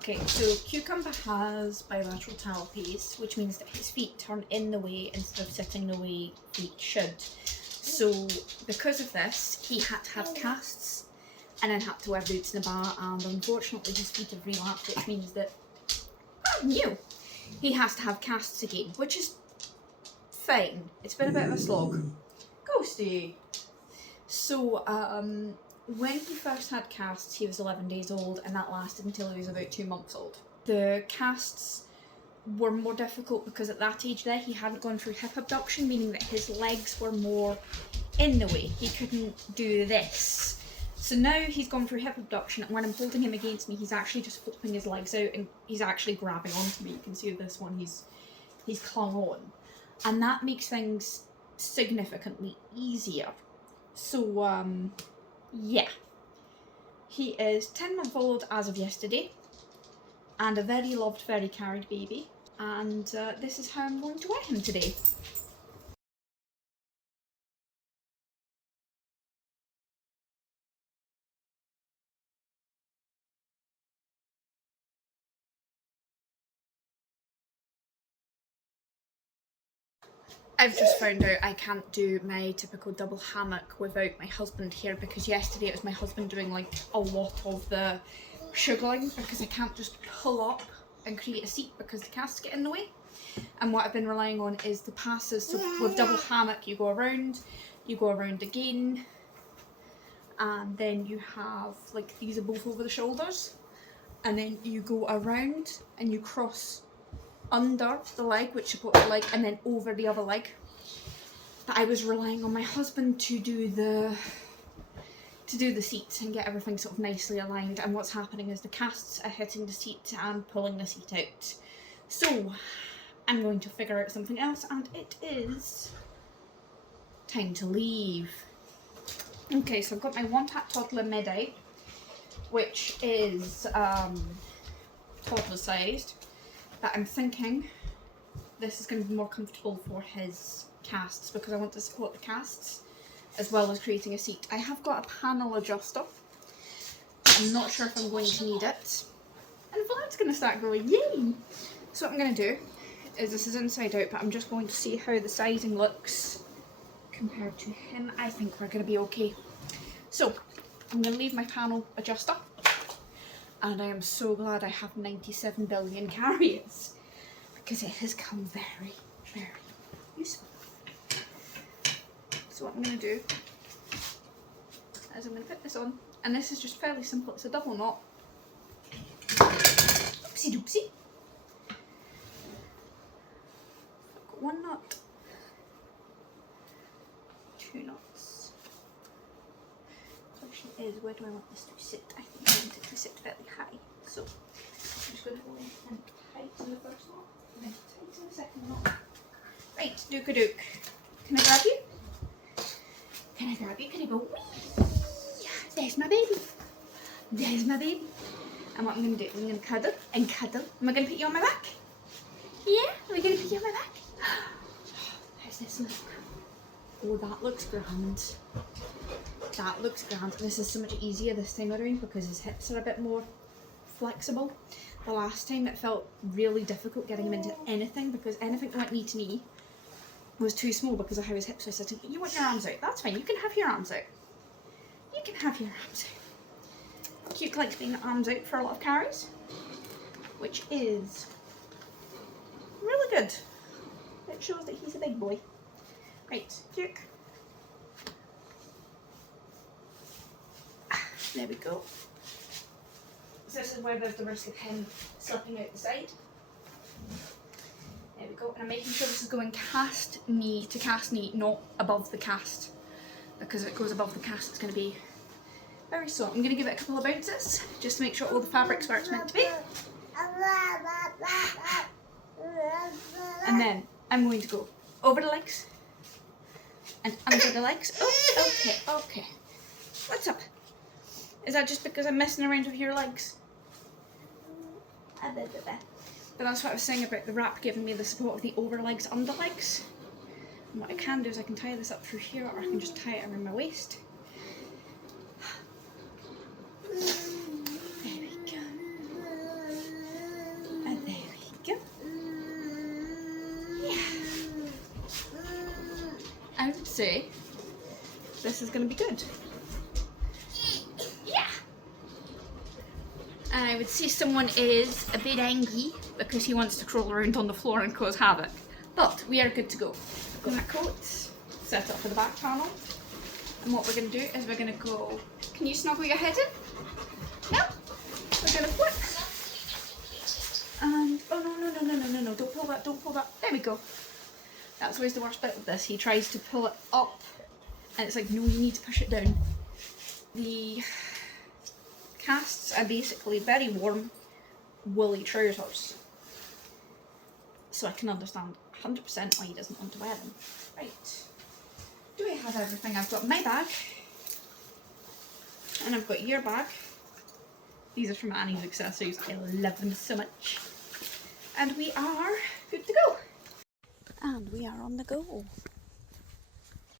Okay, so Cucumber has bilateral talipes, which means that his feet turn in the way instead of sitting the way feet should. So because of this, he had to have casts and then had to wear boots in the bar, and unfortunately his feet have relapsed, which means that, new, he has to have casts again, which is fine. It's been a bit of a slog. Ghosty! So, when he first had casts, he was 11 days old, and that lasted until he was about 2 months old. The casts were more difficult because at that age there, he hadn't gone through hip abduction, meaning that his legs were more in the way. He couldn't do this. So now he's gone through hip abduction, and when I'm holding him against me, he's actually just flipping his legs out, and he's actually grabbing onto me. You can see this one, he's clung on. And that makes things significantly easier. So, yeah. He is 10 months old as of yesterday, and a very loved, very carried baby. And this is how I'm going to wear him today. I've just found out I can't do my typical double hammock without my husband here, because yesterday it was my husband doing like a lot of the sugaring, because I can't just pull up and create a seat because the casts get in the way. And what I've been relying on is the passes. So with double hammock, you go around again, and then you have like these are both over the shoulders, and then you go around and you cross under the leg which supports the leg, and then over the other leg. But I was relying on my husband to do the seat and get everything sort of nicely aligned, and what's happening is the casts are hitting the seat and pulling the seat out. So I'm going to figure out something else, and it is time to leave. Okay, so I've got my Wompat Toddler Meh Dai, which is toddler sized. But I'm thinking this is going to be more comfortable for his casts, because I want to support the casts as well as creating a seat. I have got a panel adjuster. I'm not sure if I'm going to need it. And Vlad's going to start growing, yay! So what I'm going to do is, this is inside out, but I'm just going to see how the sizing looks compared to him. I think we're going to be okay. So I'm going to leave my panel adjuster. And I am so glad I have 97 billion carriers, because it has come very, very useful. So what I'm going to do is I'm going to put this on, and this is just fairly simple. It's a double knot. Oopsie doopsie. I've got 1 knot, 2 knots. The question is, where do I want this to sit? I think I want it to sit fairly high. So I'm just going to go in and tighten the first knot, and then tighten the second knot. Right, dook-a-dook. Can I grab you? Can I grab you? Can I go, wee? There's my baby. There's my baby. And what I'm going to do, I'm going to cuddle and cuddle. Am I going to put you on my back? Yeah? Are we going to put you on my back? How's this look? Oh, that looks grand. That looks grand. This is so much easier this time around because his hips are a bit more flexible. The last time it felt really difficult getting him into anything, because anything that went knee to knee was too small because of how his hips were sitting. You want your arms out? That's fine. You can have your arms out. You can have your arms out. Cute likes being the arms out for a lot of carries, which is really good. It shows that he's a big boy. Right, Duke. There we go. So this is where there's the risk of him slipping out the side. There we go. And I'm making sure this is going cast knee to cast knee, not above the cast. Because if it goes above the cast, it's going to be very sore. I'm going to give it a couple of bounces, just to make sure all the fabric's where it's meant to be. And then I'm going to go over the legs and under the legs. Oh, okay, okay. What's up? Is that just because I'm messing around with your legs? But that's what I was saying about the wrap giving me the support of the over legs, under legs. And what I can do is I can tie this up through here, or I can just tie it around my waist. There we go. say this is going to be good. Yeah! And I would say someone is a bit angry because he wants to crawl around on the floor and cause havoc. But we are good to go. I've got my coat set up for the back panel. And what we're going to do is we're going to go... Can you snuggle your head in? No? We're going to flip. And... Oh, no. Don't pull that, don't pull that. There we go. That's always the worst bit of this. He tries to pull it up. And it's like, no, you need to push it down. The casts are basically very warm, woolly trousers. So I can understand 100% why he doesn't want to wear them. Right. Do I have everything? I've got my bag. And I've got your bag. These are from Annie's accessories. I love them so much. And we are good to go. And we are on the go.